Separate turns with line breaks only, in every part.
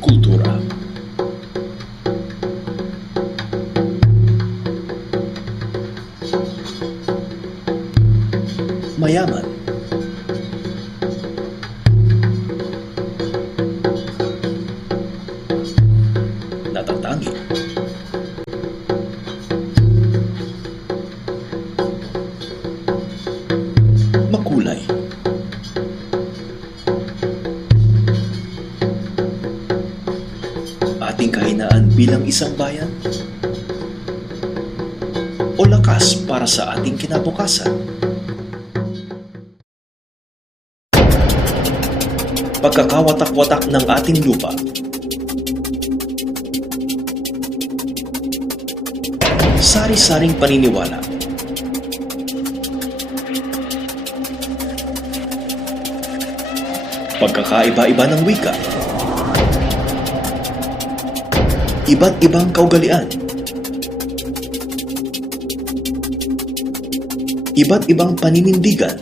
Kultura. Mayaman. Natatangin. Bilang isang bayan? O lakas para sa ating kinabukasan? Pagkakawatak-watak ng ating lupa Sari-saring paniniwala Pagkakaiba-iba ng wika Iba't ibang kaugalian. Iba't ibang paninindigan.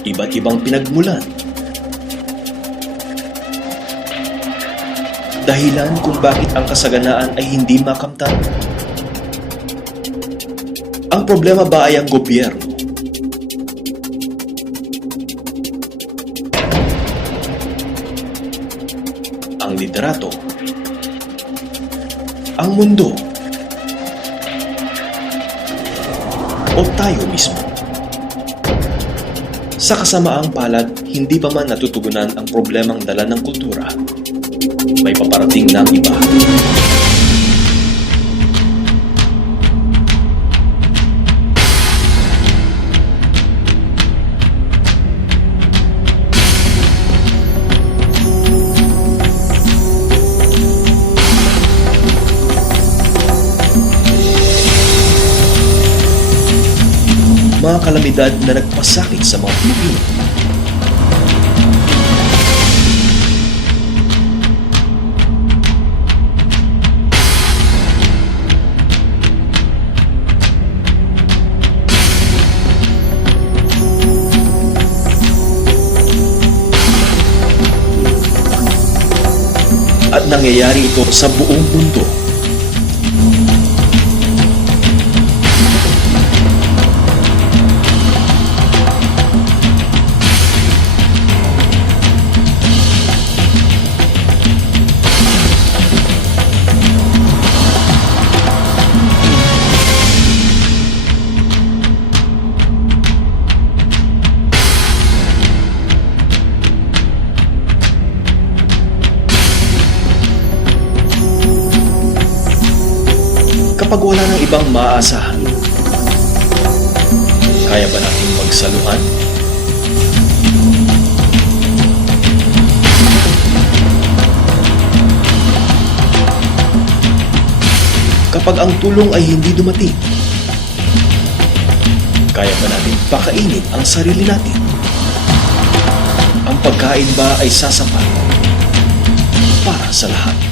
Iba't ibang pinagmulan. Dahilan kung bakit ang kasaganaan ay hindi makamtan. Ang problema ba ay ang gobyerno? Ang literato, ang mundo, o tayo mismo. Sa kasamaang palad, hindi pa man natutugunan ang problemang dala ng kultura. May paparating ng iba. Mga kalamidad na nagpasakit sa mga Pilipino. At nangyayari ito sa buong mundo. Kapag wala ng ibang maaasahan. Kaya ba natin magsaluhan? Kapag ang tulong ay hindi dumating, kaya ba natin pakainin ang sarili natin? Ang pagkain ba ay sasapat para sa lahat?